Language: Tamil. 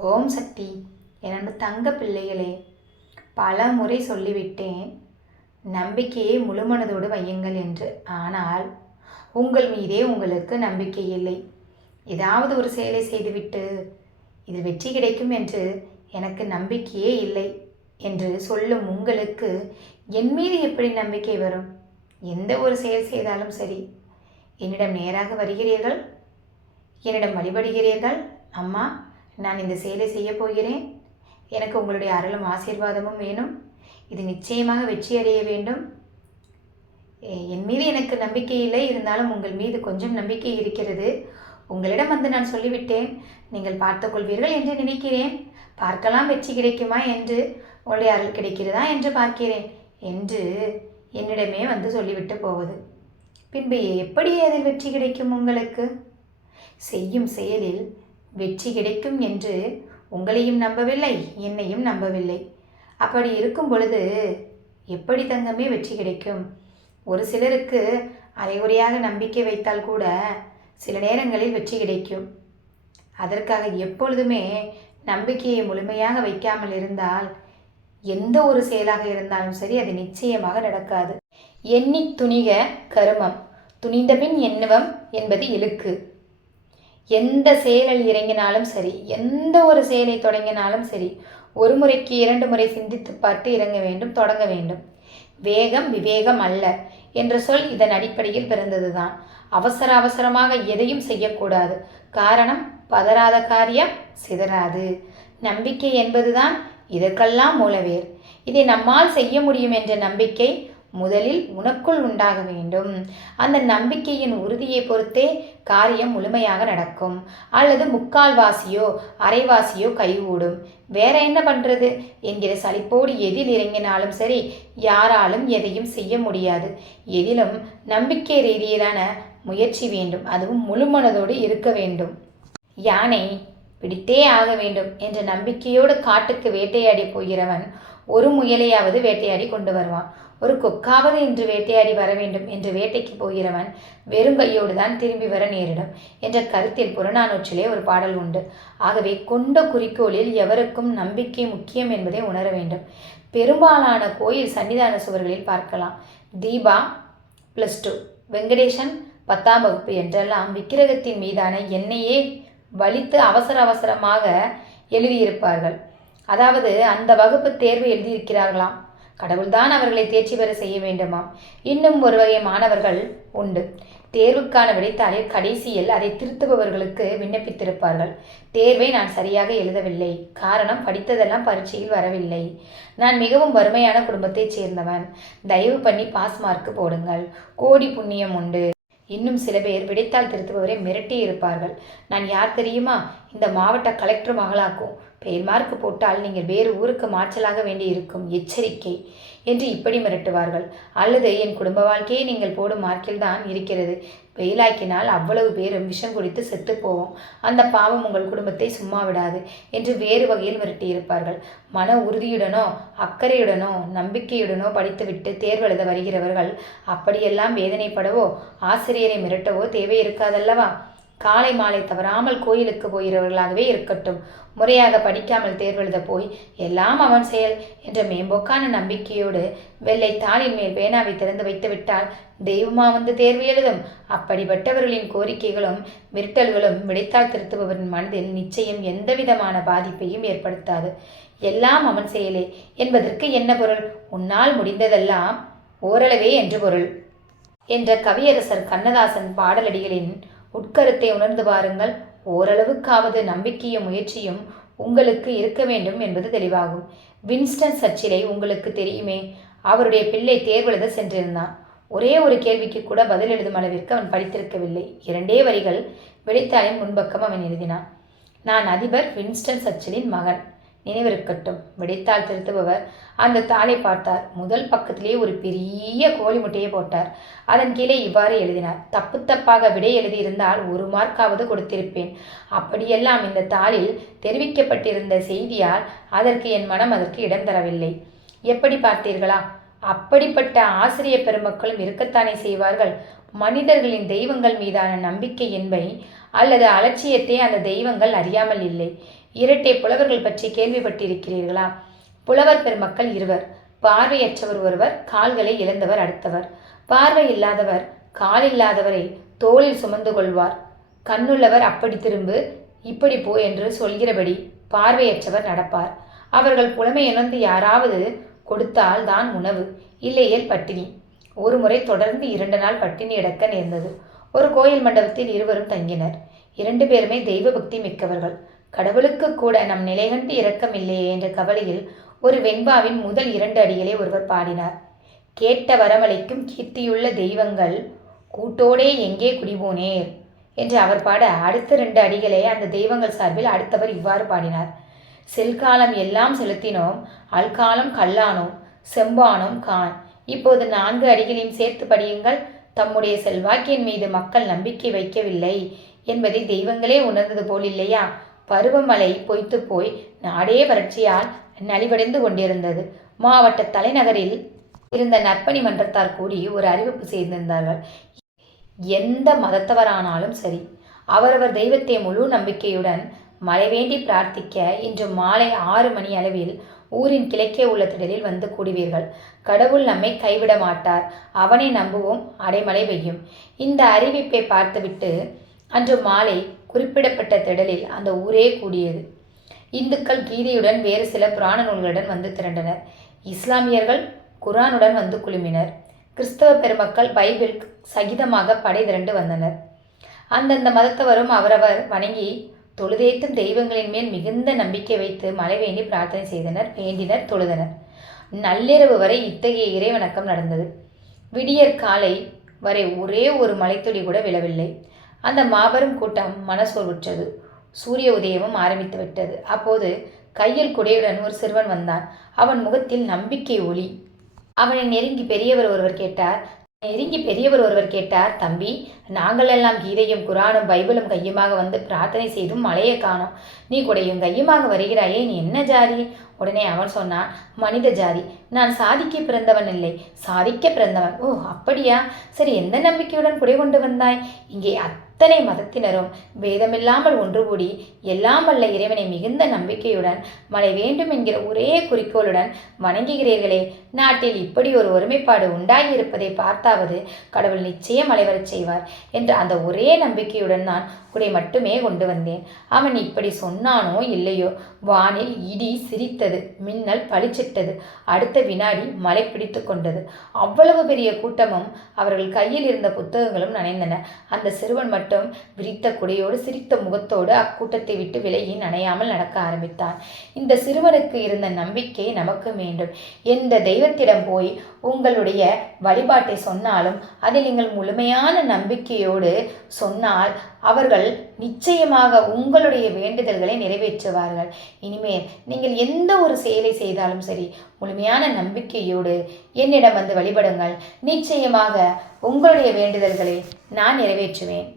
ஓம் சக்தி. என்னோட தங்க பிள்ளைகளே பல முறை சொல்லிவிட்டேன் நம்பிக்கையை முழுமனதோடு வையுங்கள் என்று. ஆனால் உங்கள் மீதே உங்களுக்கு நம்பிக்கை இல்லை. ஏதாவது ஒரு செயலை செய்துவிட்டு இது வெற்றி கிடைக்கும் என்று எனக்கு நம்பிக்கையே இல்லை என்று சொல்லும் உங்களுக்கு என் மீது எப்படி நம்பிக்கை வரும்? எந்த ஒரு செயல் செய்தாலும் சரி. என்னிடம் நேராக வருகிறீர்கள்? என்னிடம் வழிபடுகிறீர்கள்? அம்மா நான் இந்த செயலை செய்ய போகிறேன். எனக்கு உங்களுடைய அருளும் ஆசீர்வாதமும் வேணும். இது நிச்சயமாக வெற்றி அடைய வேண்டும். என் மீது எனக்கு நம்பிக்கை இல்லை. இருந்தாலும் உங்கள் மீது கொஞ்சம் நம்பிக்கை இருக்கிறது. உங்களிடம் வந்து நான் சொல்லிவிட்டேன். நீங்கள் பார்த்துக்கொள்வீர்கள் என்று நினைக்கிறேன். பார்க்கலாம் வெற்றி கிடைக்குமா என்று. உங்களுடைய அருள் கிடைக்கிறதா என்று பார்க்கிறேன் என்று என்னிடமே வந்து சொல்லிவிட்டு போவது. பின்பு எப்படி அதில் வெற்றி கிடைக்கும் உங்களுக்கு? செய்யும் செயலில் வெற்றி கிடைக்கும் என்று உங்களையும் நம்பவில்லை என்னையும் நம்பவில்லை. அப்படி இருக்கும் பொழுது எப்படி தங்கமே வெற்றி கிடைக்கும்? ஒரு சிலருக்கு அரைகுறையாக நம்பிக்கை வைத்தால் கூட சில நேரங்களில் வெற்றி கிடைக்கும். அதற்காக எப்பொழுதுமே நம்பிக்கையை முழுமையாக வைக்காமல் இருந்தால் எந்த ஒரு செயலாக இருந்தாலும் சரி அது நிச்சயமாக நடக்காது. எண்ணி துணிக கருமம். துணிந்தபின் எண்ணுவம் என்பது இழுக்கு. எந்த செயலில் இறங்கினாலும் சரி எந்த ஒரு செயலை தொடங்கினாலும் சரி ஒரு முறைக்கு இரண்டு முறை சிந்தித்து பார்த்து இறங்க வேண்டும் தொடங்க வேண்டும். வேகம் விவேகம் அல்ல என்ற சொல் இதன் அடிப்படையில் பிறந்ததுதான். அவசர அவசரமாக எதையும் செய்யக்கூடாது. காரணம் பதறாத காரியம் சிதறாது. நம்பிக்கை என்பதுதான் இதற்கெல்லாம் மூலவேர். இதை நம்மால் செய்ய முடியும் என்ற நம்பிக்கை முதலில் உனக்குள் உண்டாக வேண்டும். அந்த நம்பிக்கையின் உறுதியை பொறுத்தே காரியம் முழுமையாக நடக்கும். அல்லது முக்கால்வாசியோ அரைவாசியோ கைகூடும். வேற என்ன பண்றது? என்கிற சலிப்போடு எதில் இறங்கினாலும் சரி யாராலும் எதையும் செய்ய முடியாது. எதிலும் நம்பிக்கை ரீதியிலான முயற்சி வேண்டும். அதுவும் முழுமனதோடு இருக்க வேண்டும். யானை பிடித்தே ஆக வேண்டும் என்ற நம்பிக்கையோடு காட்டுக்கு வேட்டையாடி போகிறவன் ஒரு முயலையாவது வேட்டையாடி கொண்டு வருவான். ஒரு கொக்காவது இன்று வேட்டையாடி வர வேண்டும் என்று வேட்டைக்கு போகிறவன் வெறுங்கையோடு தான் திரும்பி வர நேரிடும் என்ற கருத்தில் புறநானூற்றிலே ஒரு பாடல் உண்டு. ஆகவே கொண்ட குறிக்கோளில் எவருக்கும் நம்பிக்கை முக்கியம் என்பதை உணர வேண்டும். பெரும்பாலான கோயில் சன்னிதான சுவர்களில் பார்க்கலாம். தீபா ப்ளஸ் டூ வெங்கடேசன் பத்தாம் வகுப்பு என்றெல்லாம் விக்கிரகத்தின் மீதான எண்ணெயே வலித்து அவசர அவசரமாக எழுதியிருப்பார்கள். அதாவது அந்த வகுப்பு தேர்வு எழுதியிருக்கிறார்களாம். கடவுள்தான் அவர்களை தேர்ச்சி பெற செய்ய வேண்டுமாம். இன்னும் ஒரு வகை மாணவர்கள் உண்டு. தேர்வுக்கான விடைத்தாளில் கடைசியில் அதை திருத்துபவர்களுக்கு விண்ணப்பித்திருப்பார்கள். தேர்வை நான் சரியாக எழுதவில்லை. காரணம் படித்ததெல்லாம் பரீட்சையில் வரவில்லை. நான் மிகவும் வறுமையான குடும்பத்தைச் சேர்ந்தவன். தயவு பண்ணி பாஸ் மார்க் போடுங்கள். கோடி புண்ணியம் உண்டு. இன்னும் சில பேர் விடைத்தாள் திருத்துபவரை மிரட்டி இருப்பார்கள் நான் யார் தெரியுமா? இந்த மாவட்ட கலெக்டர் மகளாக்கும். பெயர் மார்க் போட்டால் நீங்கள் வேறு ஊருக்கு மாற்றலாக வேண்டி இருக்கும் எச்சரிக்கை என்று இப்படி மிரட்டுவார்கள். அல்லது என் குடும்ப வாழ்க்கையே நீங்கள் போடும் மார்க்கில் தான் இருக்கிறது. வெயிலாக்கினால் அவ்வளவு பேரும் விஷம் குடித்து செத்து போவோம். அந்த பாவம் உங்கள் குடும்பத்தை சும்மா விடாது என்று வேறு வகையில் மிரட்டியிருப்பார்கள். மன உறுதியுடனோ அக்கறையுடனோ நம்பிக்கையுடனோ படித்துவிட்டு தேர்வெழுத வருகிறவர்கள் அப்படியெல்லாம் வேதனைப்படவோ ஆசிரியரை மிரட்டவோ தேவை இருக்காதல்லவா? காலை மாலை தவறாமல் கோயிலுக்கு போகிறவர்களாகவே இருக்கட்டும். முறையாக படிக்காமல் தேர்வெழுத போய் எல்லாம் அவன் செயல் என்ற மேம்போக்கான நம்பிக்கையோடு வெள்ளை தாளின் மேல் பேனாவை திறந்து வைத்துவிட்டால் தெய்வமா வந்து தேர்வு எழுதும்? அப்படிப்பட்டவர்களின் கோரிக்கைகளும் மிரட்டல்களும் விடைத்தாள் திருத்துபவரின் மனதில் நிச்சயம் எந்தவிதமான பாதிப்பையும் ஏற்படுத்தாது. எல்லாம் அவன் செயலே என்பதற்கு என்ன பொருள்? உன்னால் முடிந்ததெல்லாம் ஓரளவே என்று பொருள் என்ற கவியரசர் கண்ணதாசன் பாடலடிகளின் உட்கருத்தை உணர்ந்து பாருங்கள். ஓரளவுக்காவது நம்பிக்கையும் முயற்சியும் உங்களுக்கு இருக்க வேண்டும் என்பது தெளிவாகும். வின்ஸ்டன் சர்ச்சிலை உங்களுக்கு தெரியுமே. அவருடைய பிள்ளை தேர்வெழுத சென்றிருந்தான். ஒரே ஒரு கேள்விக்கு கூட பதில் எழுதும் அளவிற்கு அவன் படித்திருக்கவில்லை. இரண்டே வரிகள் விடைத்தாளின் முன்பக்கம் அவன் எழுதினான். நான் அதிபர் வின்ஸ்டன் சர்ச்சிலின் மகன். நினைவிருக்கட்டும். விடைத்தாள் திருத்துபவர். அந்த தாளை பார்த்தார். முதல் பக்கத்திலே ஒரு பெரிய கோழி முட்டையை போட்டார். அதன் கீழே இவ்வாறு எழுதினார். தப்பு தப்பாக விடை எழுதியிருந்தால் ஒரு மார்க்காவது கொடுத்திருப்பேன். அப்படியெல்லாம் இந்த தாளில் தெரிவிக்கப்பட்டிருந்த செய்தியால் அதற்கு என் மனம் அதற்கு இடம் தரவில்லை. எப்படி பார்த்தீர்களா? அப்படிப்பட்ட ஆசிரிய பெருமக்களும் இருக்கத்தானே செய்வார்கள்? மனிதர்களின் தெய்வங்கள் மீதான நம்பிக்கை என்பை அல்லது அலட்சியத்தை அந்த தெய்வங்கள் அறியாமல் இல்லை. இரட்டை புலவர்கள் பற்றி கேள்விப்பட்டிருக்கிறீர்களா? புலவர் பெருமக்கள் இருவர். பார்வையற்றவர் ஒருவர் கால்களை இழந்தவர் அடுத்தவர். பார்வை இல்லாதவர் கால் இல்லாதவரை தோளில் சுமந்து கொள்வார். கண்ணுள்ளவர் அப்படி திரும்பு இப்படி போ என்று சொல்கிறபடி பார்வையற்றவர் நடப்பார். அவர்கள் புலமை இழந்து யாராவது கொடுத்தால் தான் உணவு இல்லையேல் பட்டினி. ஒரு முறை தொடர்ந்து இரண்டு நாள் பட்டினி கிடக்க நேர்ந்தது. ஒரு கோயில் மண்டபத்தில் இருவரும் தங்கினர். இரண்டு பேருமே தெய்வ பக்தி மிக்கவர்கள். கடவுளுக்கு கூட நம் நிலைகண்டு இரக்கம் இல்லையே என்ற கவலையில் ஒரு வெண்பாவின் முதல் இரண்டு அடிகளை ஒருவர் பாடினார். கேட்ட வரமளிக்கும் கீர்த்தியுள்ள தெய்வங்கள் கூட்டோடே எங்கே குடிபோனேர்? என்று அவர் பாட அடுத்த ரெண்டு அடிகளை அந்த தெய்வங்கள் சார்பில் அடுத்தவர் இவ்வாறு பாடினார். செல்காலம் எல்லாம் செலுத்தினோம் அல்காலம் கல்லானோம் செம்பானோம் கான் இப்போது நான்கு அடிகளையும் சேர்த்து படியுங்கள். தம்முடைய செல்வாக்கின் மீது மக்கள் நம்பிக்கை வைக்கவில்லை என்பதை தெய்வங்களே உணர்ந்தது போல் இல்லையா? பருவமழை பொய்த்து போய் நாடே வறட்சியால் நலிவடைந்து கொண்டிருந்தது. மாவட்ட தலைநகரில் இருந்த நற்பணி மன்றத்தார் கூடி ஒரு அறிவிப்பு செய்திருந்தார்கள். எந்த மதத்தவரானாலும் சரி அவரவர் தெய்வத்தை முழு நம்பிக்கையுடன் மழை வேண்டி பிரார்த்திக்க இன்று மாலை ஆறு மணி அளவில் ஊரின் கிழக்கே உள்ள திடலில் வந்து கூடுவீர்கள். கடவுள் நம்மை கைவிட மாட்டார். அவனை நம்புவோம். அடைமழை பெய்யும். இந்த அறிவிப்பை பார்த்துவிட்டு அன்று மாலை குறிப்பிடப்பட்ட திடலில் அந்த ஊரே கூடியது. இந்துக்கள் கீதையுடன் வேறு சில புராண நூல்களுடன் வந்து திரண்டனர். இஸ்லாமியர்கள் குரானுடன் வந்து குழுமினர். கிறிஸ்தவ பெருமக்கள் பைபிள் சகிதமாக படை திரண்டு வந்தனர். அந்தந்த மதத்தவரும் அவரவர் வணங்கி தொழுதேத்தும் தெய்வங்களின் மேல் மிகுந்த நம்பிக்கை வைத்து மழை வேண்டி பிரார்த்தனை செய்தனர் வேண்டினர் தொழுதனர். நள்ளிரவு வரை இத்தகைய இறைவணக்கம் நடந்தது. விடியற் காலை வரை ஒரே ஒரு மலைத்துளி கூட விழவில்லை. அந்த மாபெரும் கூட்டம் மனசோர்வுற்றது. சூரிய உதயமும் ஆரம்பித்து விட்டது. அப்போது கையில் குடையுடன் ஒரு சிறுவன் வந்தான். அவன் முகத்தில் நம்பிக்கை ஒளி. அவனை நெருங்கி பெரியவர் ஒருவர் கேட்டார். நெருங்கி பெரியவர் ஒருவர் கேட்டார் தம்பி நாங்கள் எல்லாம் கீதையும் குரானும் பைபிளும் கையுமாக வந்து பிரார்த்தனை செய்தும் மலையை காணோம். நீ குடையும் கையுமாக வருகிறாயே நீ என்ன ஜாதி? உடனே அவன் சொன்னான் மனித ஜாதி. நான் சாதிக்க பிறந்தவன் இல்லை. சாதிக்க பிறந்தவன். ஓ அப்படியா? சரி எந்த நம்பிக்கையுடன் குடை கொண்டு வந்தாய்? இங்கே அத்தனை மதத்தினரும் வேதமில்லாமல் ஒன்று கூடி எல்லாம் வல்ல இறைவனை மிகுந்த நம்பிக்கையுடன் மழை வேண்டும் என்கிற ஒரே குறிக்கோளுடன் வணங்குகிறீர்களே. நாட்டில் இப்படி ஒரு ஒருமைப்பாடு உண்டாகியிருப்பதை பார்த்தாவது கடவுள் நிச்சயம் அலைவரச் செய்வார் என்ற அந்த ஒரே நம்பிக்கையுடன் நான் குடை மட்டுமே கொண்டு வந்தேன். அவன் இப்படி சொன்னானோ இல்லையோ? வானில் இடி சிரித்தது மின்னல் பளிச்சிட்டது அடுத்த வினாடி மழை பிடித்து கொண்டது. அவ்வளவு பெரிய கூட்டமும் அவர்கள் கையில் இருந்த புத்தகங்களும் நனைந்தன. அந்த சிறுவன் மட்டும் மட்டும் விரித்த குடையோடு சிரித்த முகத்தோடு அக்கூட்டத்தை விட்டு விலகி நனையாமல் நடக்க ஆரம்பித்தான். இந்த சிறுவனுக்கு இருந்த நம்பிக்கை நமக்கு வேண்டும். எந்த தெய்வத்திடம் போய் உங்களுடைய வழிபாட்டை சொன்னாலும் அதில் நீங்கள் முழுமையான நம்பிக்கையோடு சொன்னால் அவர்கள் நிச்சயமாக உங்களுடைய வேண்டுதல்களை நிறைவேற்றுவார்கள். இனிமேல் நீங்கள் எந்த ஒரு செயலை செய்தாலும் சரி முழுமையான நம்பிக்கையோடு என்னிடம் வந்து வழிபடுங்கள். நிச்சயமாக உங்களுடைய வேண்டுதல்களை நான் நிறைவேற்றுவேன்.